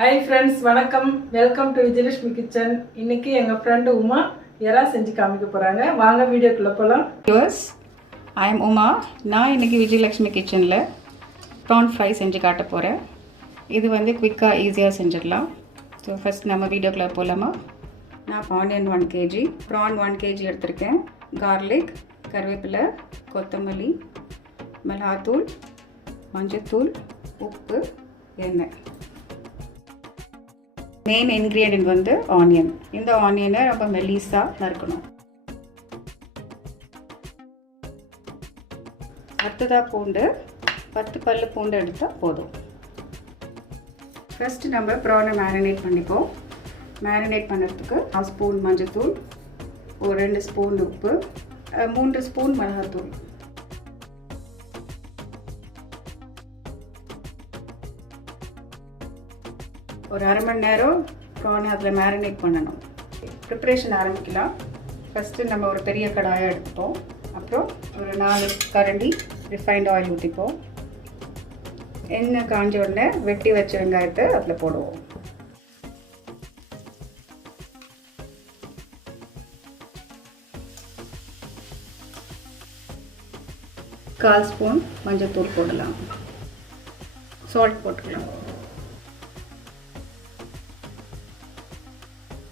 Hi friends, வணக்கம். Welcome to Vijayalakshmi kitchen. இன்னைக்கு எங்க friend உமா எறா செஞ்சு காமிக்க போறாங்க. வாங்க வீடியோக்குள்ள போலாம். Viewers, I am Uma. நான் இன்னைக்கு விஜயலட்சுமி கிச்சன்ல prawn fry செஞ்சு காட்ட போறேன். இது வந்து குயிக்கா ஈஸியா செஞ்சிடலாம். So first நம்ம வீடியோக்குள்ள போலாமா? நான் onion 1 kg, prawn 1 kg எடுத்துர்க்கேன். garlic, கறிவேப்பிலை, கொத்தமல்லி, மிளகாய்த்தூள், மஞ்சள்தூள், உப்பு, எண்ணெய். மெயின் இன்கிரியன்ட் வந்து ஆனியன். இந்த ஆனியனை ரொம்ப மெலிசா நறுக்கணும். அடுத்ததா பூண்டு 10 பல்லு பூண்டு எடுத்தா போதும். ஃபர்ஸ்ட் நம்ம ப்ரானை மேரினேட் பண்ணிப்போம். மேரினேட் பண்ணுறதுக்கு 1 ஸ்பூன் மஞ்சள்தூள், ஒரு 2 ஸ்பூன் உப்பு, 3 ஸ்பூன் மிளகாய்த்தூள், ஒரு அரை மணி நேரம் ப்ரானை அதில் மேரினேட் பண்ணணும். ப்ரிப்ரேஷன் ஆரம்பிக்கலாம். ஃபஸ்ட்டு நம்ம ஒரு பெரிய கடாயை எடுத்துப்போம். அப்புறம் ஒரு 4 கரண்டி ரிஃபைண்ட் ஆயில் ஊற்றிப்போம். எண்ணெய் காஞ்ச உடனே வெட்டி வச்ச வெங்காயத்தை அதில் போடுவோம். கால் ஸ்பூன் மஞ்சள்தூள் போடலாம். சால்ட் போட்டுக்கலாம்.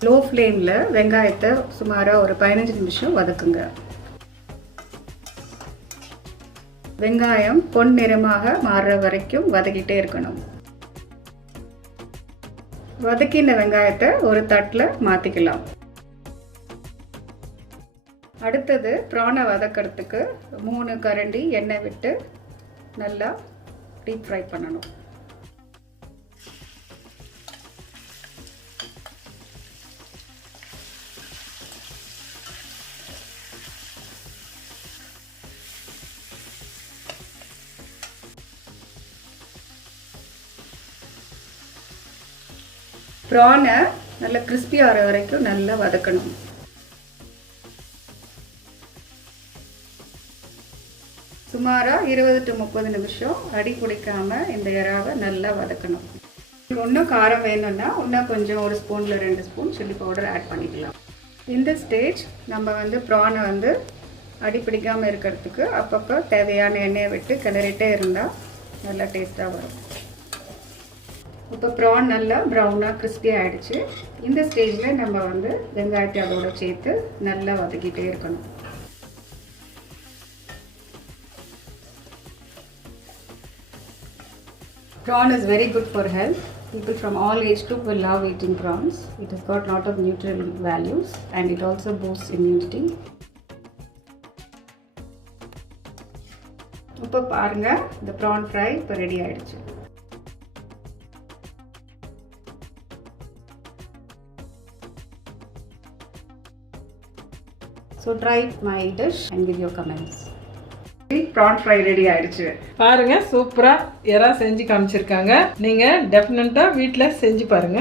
லோ ஃப்ளேமில் வெங்காயத்தை சுமாராக ஒரு 15 நிமிஷம் வதக்குங்க. வெங்காயம் பொன்னிறமாக மாறுற வரைக்கும் வதக்கிட்டே இருக்கணும். வதக்கின வெங்காயத்தை ஒரு தட்டில் மாற்றிக்கலாம். அடுத்தது ப்ரானை வதக்கிறதுக்கு 3 கரண்டி எண்ணெய் விட்டு நல்லா டீப் ஃப்ரை பண்ணணும். ப்ரானை நல்லா கிறிஸ்பி ஆகிற வரைக்கும் நல்லா வதக்கணும். சுமாராக 20 to 30 நிமிஷம் அடி பிடிக்காமல் இந்த எறாவை நல்லா வதக்கணும். இன்னும் காரம் வேணும்னா இன்னும் கொஞ்சம் 1 ஸ்பூனில் 2 ஸ்பூன் சில்லி பவுடர் ஆட் பண்ணிக்கலாம். இந்த ஸ்டேஜ் நம்ம வந்து ப்ரானை வந்து அடி பிடிக்காமல் இருக்கிறதுக்கு அப்பப்போ தேவையான எண்ணெயை விட்டு கிளறிட்டே இருந்தால் நல்லா டேஸ்ட்டாக வரும். இப்போ ப்ரான் நல்லா ப்ரௌனாக கிறிஸ்பியாக ஆகிடுச்சு. இந்த ஸ்டேஜில் நம்ம வந்து வெங்காயத்தை அதோடு சேர்த்து நல்லா வதக்கிட்டே இருக்கணும். Prawn is very good for health. People from all age group will love eating prawns. It has got lot of nutritional values and it also boosts immunity. இப்போ பாருங்க, இந்த prawn fry இப்போ ரெடி ஆயிடுச்சு. So try my dish and give your comments. Prawn fry ready ஆயிடுச்சு. பாருங்க, சூப்பரா எறா செஞ்சு காமிச்சிருக்காங்க. நீங்க டெஃபினட்டா வீட்ல செஞ்சு பாருங்க.